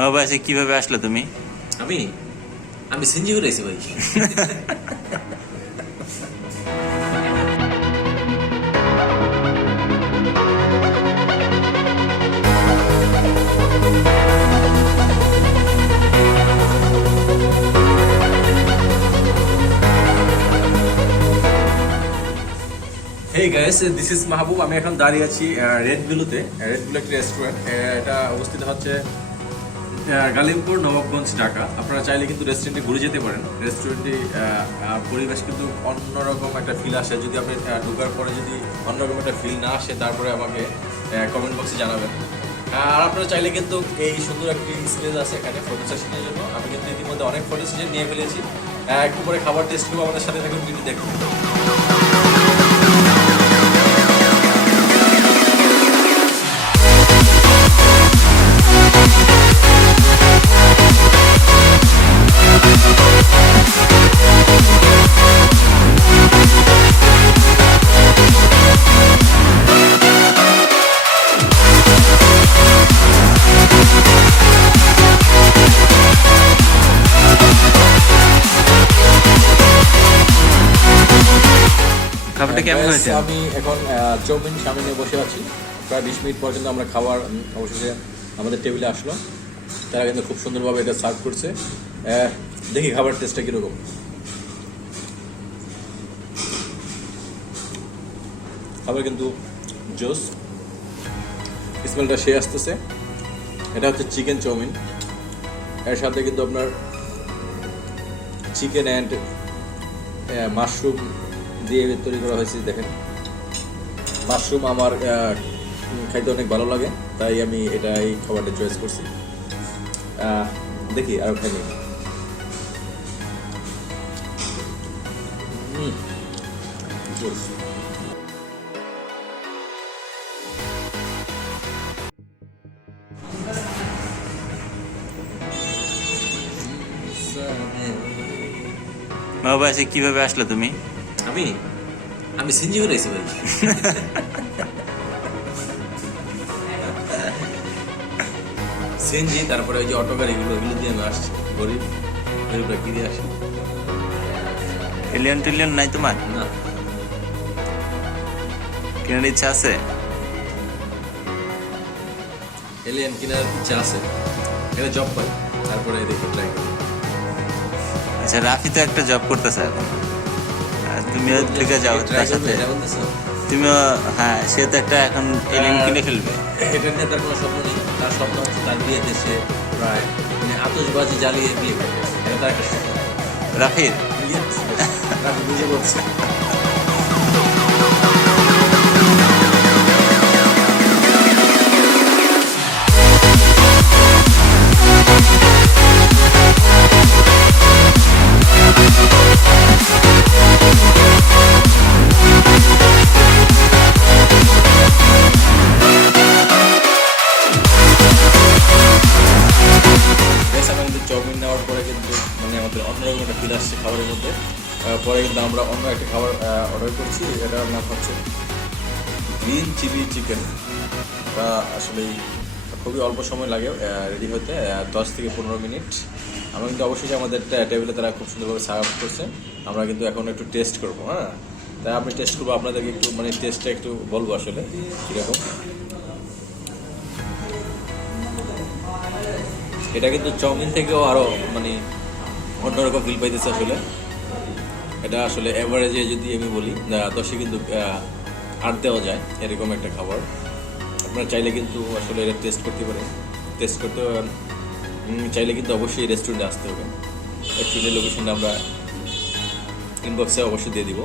বাবা এসে কিভাবে আসলে তুমি? আমি আমি সিনজি করেছি ভাই। Hey guys, this is মাহবুব। আমি এখন দাঁড়িয়ে আছি রেড ব্লুতে। রেড ব্লু একটি রেস্টুরেন্ট, এটা অবস্থিত হচ্ছে গালিমপুর, নবাবগঞ্জ, ঢাকা। আপনারা চাইলে কিন্তু রেস্টুরেন্টে ঘুরে যেতে পারেন। রেস্টুরেন্টটি পরিবেশ কিন্তু অন্যরকম একটা ফিল আসে। যদি আপনি ঢোকার পরে যদি অন্যরকম একটা ফিল না আসে, তারপরে আমাকে কমেন্ট বক্সে জানাবেন। আর আপনারা চাইলে কিন্তু এই সুন্দর একটি স্পেস আছে এখানে ফটো সেশনের জন্য। আমি কিন্তু ইতিমধ্যে অনেক ফটো সেশন নিয়ে ফেলেছি। একটু পরে খাবার টেস্ট করবো, আমাদের সাথে থাকুন, কিন্তু দেখুন। খাবারটা কেমন হয়েছে? আমি এখন চাউমিন সামনে নিয়ে বসে আছি। প্রায় 20 মিনিট পর কিন্তু আমরা খাবার অবশেষে আমাদের টেবিলে আসলো। তারা কিন্তু খুব সুন্দরভাবে এটা সার্ভ করছে। দেখি খাবার টেস্টটা কীরকম। খাবার কিন্তু জোস, স্মেলটা সে আসতেছে। এটা হচ্ছে চিকেন চাউমিন, এর সাথে কিন্তু আপনার চিকেন অ্যান্ড মাশরুম দিয়ে তৈরি করা হয়েছে। দেখেন, মাশরুম আমার খাইতে অনেক ভালো লাগে, তাই আমি এটাই খাবারটা চয়েস করছি। দেখি আরও খাই নিই। বাবা এসে কিভাবে আসলে তুমি? আমি আমি সিনজি করেছি ভাই। সিএনজি, তারপরে ওই যে অটো গাড়ি, এগুলো দিয়ে আমি আসছি। গরিবরা কি দিয়ে আসি। এলিয়ন টেলিয়ন নাই তোমার? না, কেনার ইচ্ছা আছে? এলিয়েন কেনার ইচ্ছা আছে, এটা জব পাই, তারপরে দেখি ট্রাই করি। আচ্ছা, রাফি তো একটা জব করতেছে এখন, তুমিও থেকে যাও তার সাথে। তুমিও, হ্যাঁ, সে তো একটা এখন এলিয়ন কিনে ফেলবে। এটা নিয়ে তার কোনো স্বপ্ন নেই। তার স্বপ্ন হচ্ছে তার বিয়ে দেশে প্রায় মানে আতশবাজি জ্বালিয়ে বিয়ে করবে। এটা তার একটা স্বপ্ন। রাফির রাফি বুঝে বলছে। চাউমিন নেওয়ার পরে কিন্তু মানে আমাদের অন্যরকম একটা ফিল আসছে খাবারের মধ্যে। পরে কিন্তু আমরা অন্য একটা খাবার অর্ডার করছি। এটার নাম হচ্ছে গ্রিন চিলি চিকেন। এটা আসলেই খুবই অল্প সময় লাগে রেডি হতে, 10 থেকে 15 মিনিট। আমরা কিন্তু অবশ্যই আমাদের টেবিলে তারা খুব সুন্দরভাবে সার্ভ করছে। আমরা কিন্তু এখন একটু টেস্ট করবো। হ্যাঁ, তাই আমি টেস্ট করবো, আপনাদেরকে একটু মানে টেস্টটা একটু বলবো আসলে কীরকম। এটা কিন্তু চাউমিন থেকেও আরও মানে অন্যরকম ফিল পাইতেছে আসলে। এটা আসলে অ্যাভারেজে যদি আমি বলি 10-এ কিন্তু 8 দেওয়া যায়, এরকম একটা খাবার। আপনারা চাইলে কিন্তু আসলে এটা টেস্ট করতে পারেন। টেস্ট করতে চাইলে কিন্তু অবশ্যই রেস্টুরেন্টে আসতে হবে। রেস্টুরেন্টের লোকেশনটা আমরা ইনবক্সে অবশ্যই দিয়ে দিব।